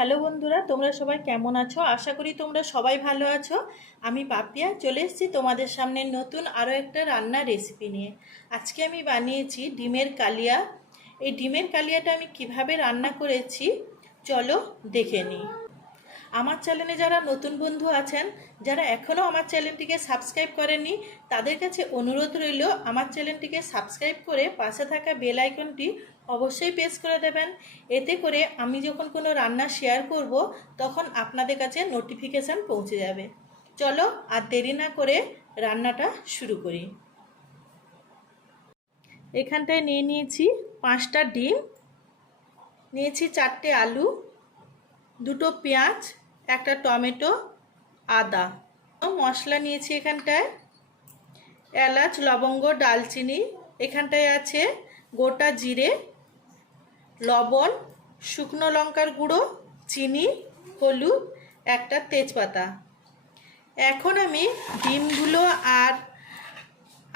Hello বন্ধুরা, তোমরা সবাই কেমন আছো? আশা করি তোমরা সবাই ভালো আছো। আমি পাপিয়া চলে এসেছি তোমাদের সামনে নতুন আরও একটা রান্নার রেসিপি নিয়ে। আজকে আমি বানিয়েছি ডিমের কালিয়া। এই ডিমের কালিয়াটা আমি কিভাবে রান্না করেছি চলো দেখে নিই। আমার চ্যানেলে যারা নতুন বন্ধু আছেন, যারা এখনও আমার চ্যানেলটিকে সাবস্ক্রাইব করেননি, তাদের কাছে অনুরোধ রইল আমার চ্যানেলটিকে সাবস্ক্রাইব করে পাশে থাকা বেল আইকনটি অবশ্যই প্রেস করে দেবেন। এতে করে আমি যখন কোনো রান্না শেয়ার করব তখন আপনাদের কাছে নোটিফিকেশান পৌঁছে যাবে। চলো আর দেরি না করে রান্নাটা শুরু করি। এখানটায় নিয়ে নিয়েছি 5টা ডিম, নিয়েছি 4টে আলু, 2টো পেঁয়াজ, একটা টমেটো, আদা। মশলা নিয়েছি এখানটায় এলাচ, লবঙ্গ, ডালচিনি, এখানটায় আছে গোটা জিরে, লবণ, শুকনো লঙ্কার গুঁড়ো, চিনি, হলুদ, একটা তেজপাতা। এখন আমি ডিমগুলো আর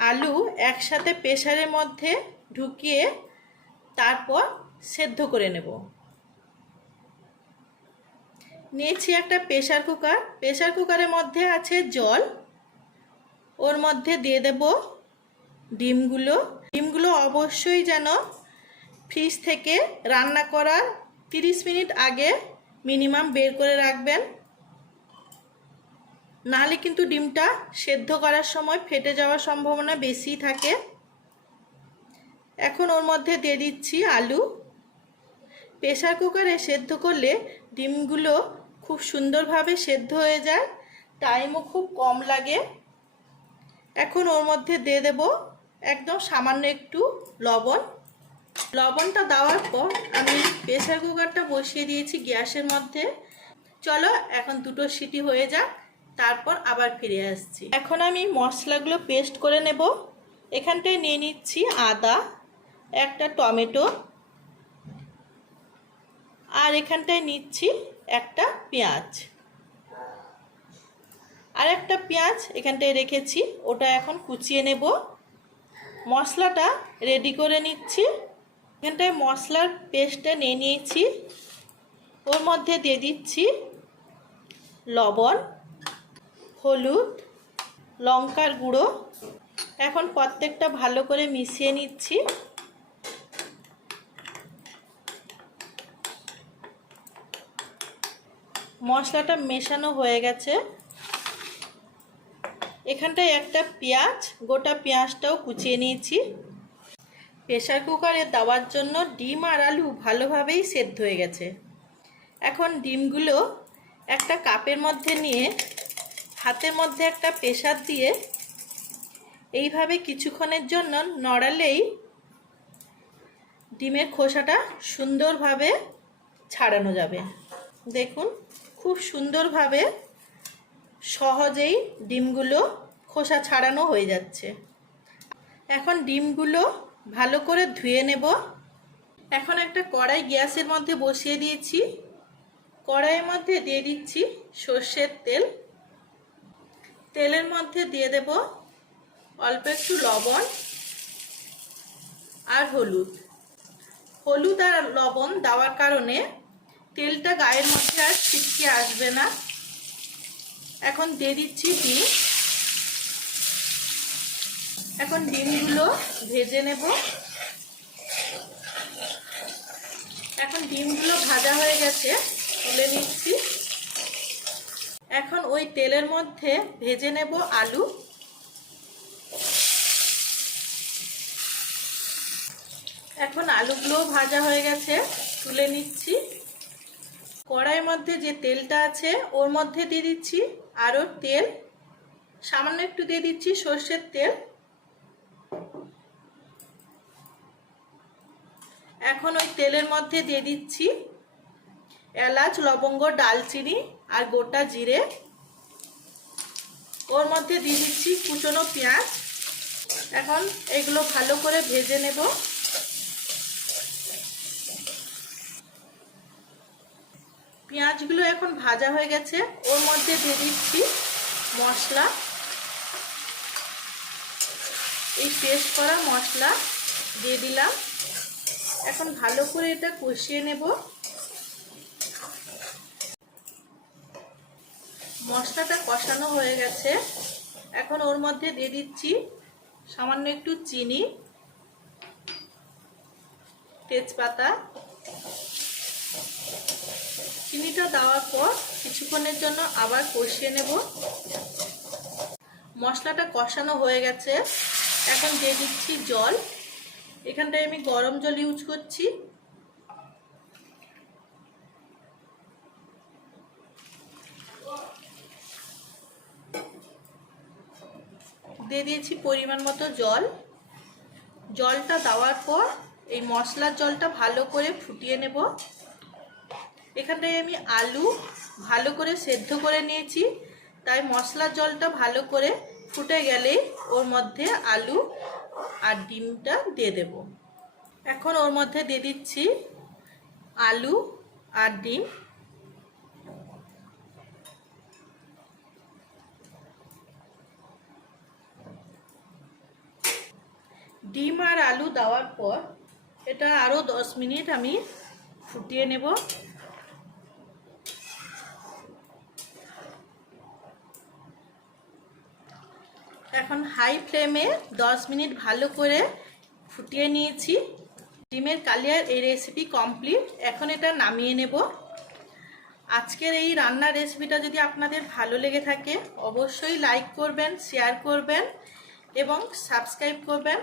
আলু একসাথে প্রেসারের মধ্যে ঢুকিয়ে তারপর সেদ্ধ করে নেব। নিয়েছি একটা প্রেসার কুকার। প্রেসার কুকারের মধ্যে আছে জল, ওর মধ্যে দিয়ে দেব ডিমগুলো অবশ্যই যেন ফ্রিজ থেকে রান্না করার 30 মিনিট আগে মিনিমাম বের করে রাখবেন, নাহলে কিন্তু ডিমটা সেদ্ধ করার সময় ফেটে যাওয়ার সম্ভাবনা বেশি থাকে। এখন ওর মধ্যে দিয়ে দিচ্ছি আলু। প্রেসার কুকারে সেদ্ধ করলে ডিমগুলো খুব সুন্দরভাবে সেদ্ধ হয়ে যায়, টাইমও খুব কম লাগে। এখন ওর মধ্যে দিয়ে দেব একদম সামান্য একটু লবণ। লবণটা দেওয়ার পর আমি প্রেসার কুকারটা বসিয়ে দিয়েছি গ্যাসের মধ্যে। চলো এখন 2টো সিটি হয়ে যাক, তারপর আবার ফিরে আসছি। এখন আমি মশলাগুলো পেস্ট করে নেব। এখানটায় নিয়ে নিচ্ছি আদা, একটা টমেটো, আর এখানটায় নিচ্ছি একটা পেঁয়াজ। আর একটা পেঁয়াজ এখানটায় রেখেছি, ওটা এখন কুচিয়ে নেব। মশলাটা রেডি করে নিচ্ছি। এখানটায় মশলার পেস্টটা নিয়ে নিয়েছি, ওর মধ্যে দিয়ে দিচ্ছি লবণ, হলুদ, লঙ্কার গুঁড়ো। এখন প্রত্যেকটা ভালো করে মিশিয়ে নিচ্ছি। মশলাটা মেশানো হয়ে গেছে। এখানটায় একটা পেঁয়াজ, গোটা পেঁয়াজটাও কুচিয়ে নিয়েছি। প্রেসার কুকারে দেওয়ার জন্য ডিম আর আলু ভালোভাবেই সেদ্ধ হয়ে গেছে। এখন ডিমগুলো একটা কাপের মধ্যে নিয়ে হাতের মধ্যে একটা প্রেসার দিয়ে এইভাবে কিছুক্ষণের জন্য নড়ালেই ডিমের খোসাটা সুন্দরভাবে ছাড়ানো যাবে। দেখুন খুব সুন্দরভাবে সহজেই ডিমগুলো খোসা ছাড়ানো হয়ে যাচ্ছে। এখন ডিমগুলো ভালো করে ধুয়ে নেব। এখন একটা কড়াই গ্যাসের মধ্যে বসিয়ে দিয়েছি। কড়াইয়ের মধ্যে দিয়ে দিচ্ছি সর্ষের তেল। তেলের মধ্যে দিয়ে দেব অল্প একটু লবণ আর হলুদ। হলুদ আর লবণ দেওয়ার কারণে তেলটা গায়ের মধ্যে আর ছিটকে আসবে না। এখন দিয়ে দিচ্ছি ডিম। এখন ডিমগুলো ভেজে নেব। এখন ডিমগুলো ভাজা হয়ে গেছে, তুলে নিচ্ছি। এখন ওই তেলের মধ্যে ভেজে নেব আলু। এখন আলুগুলো ভাজা হয়ে গেছে, তুলে নিচ্ছি। কড়াইয়ের মধ্যে যে তেলটা আছে ওর মধ্যে দিয়ে দিচ্ছি আরও তেল, সামান্য একটু দিয়ে দিচ্ছি সর্ষের তেল। এখন ওই তেলের মধ্যে দিয়ে দিচ্ছি এলাচ, লবঙ্গ, ডালচিনি আর গোটা জিরে। ওর মধ্যে দিয়ে দিচ্ছি কুচনো পেঁয়াজ। এখন এগুলো ভালো করে ভেজে নেব। পেঁয়াজগুলো এখন ভাজা হয়ে গেছে, ওর মধ্যে দিয়ে দিচ্ছি মশলা। এই পেস্ট করা মশলা দিয়ে দিলাম। এখন ভালো করে এটা কষিয়ে নেব। মশলাটা কষানো হয়ে গেছে। এখন ওর মধ্যে দিয়ে দিচ্ছি সামান্য একটু চিনি, তেজপাতা। চিনিটা দেওয়ার পর কিছুক্ষণের জন্য আবার কষিয়ে নেব। মশলাটা কষানো হয়ে গেছে। এখন দিয়ে দিচ্ছি জল। এখানটায় আমি গরম জল ইউজ করছি। দিয়ে দিয়েছি পরিমাণ মতো জল। জলটা দেওয়ার পর এই মশলার জলটা ভালো করে ফুটিয়ে নেব। এখানটায় আমি আলু ভালো করে সেদ্ধ করে নিয়েছি, তাই মশলার জলটা ভালো করে ফুটে গেলেই ওর মধ্যে আলু আর ডিমটা দিয়ে দেব। এখন ওর মধ্যে দিয়ে দিচ্ছি আলু আর ডিম। ডিম আর আলু দেওয়ার পর এটা আরও 10 মিনিট আমি ফুটিয়ে নেব। এখন হাই ফ্লেমে 10 মিনিট ভালো করে ফুটিয়ে নিয়েছি। ডিমের কালিয়ার এই রেসিপি কমপ্লিট। এখন এটা নামিয়ে নেব। আজকের এই রান্নার রেসিপিটা যদি আপনাদের ভালো লেগে থাকে অবশ্যই লাইক করবেন, শেয়ার করবেন এবং সাবস্ক্রাইব করবেন।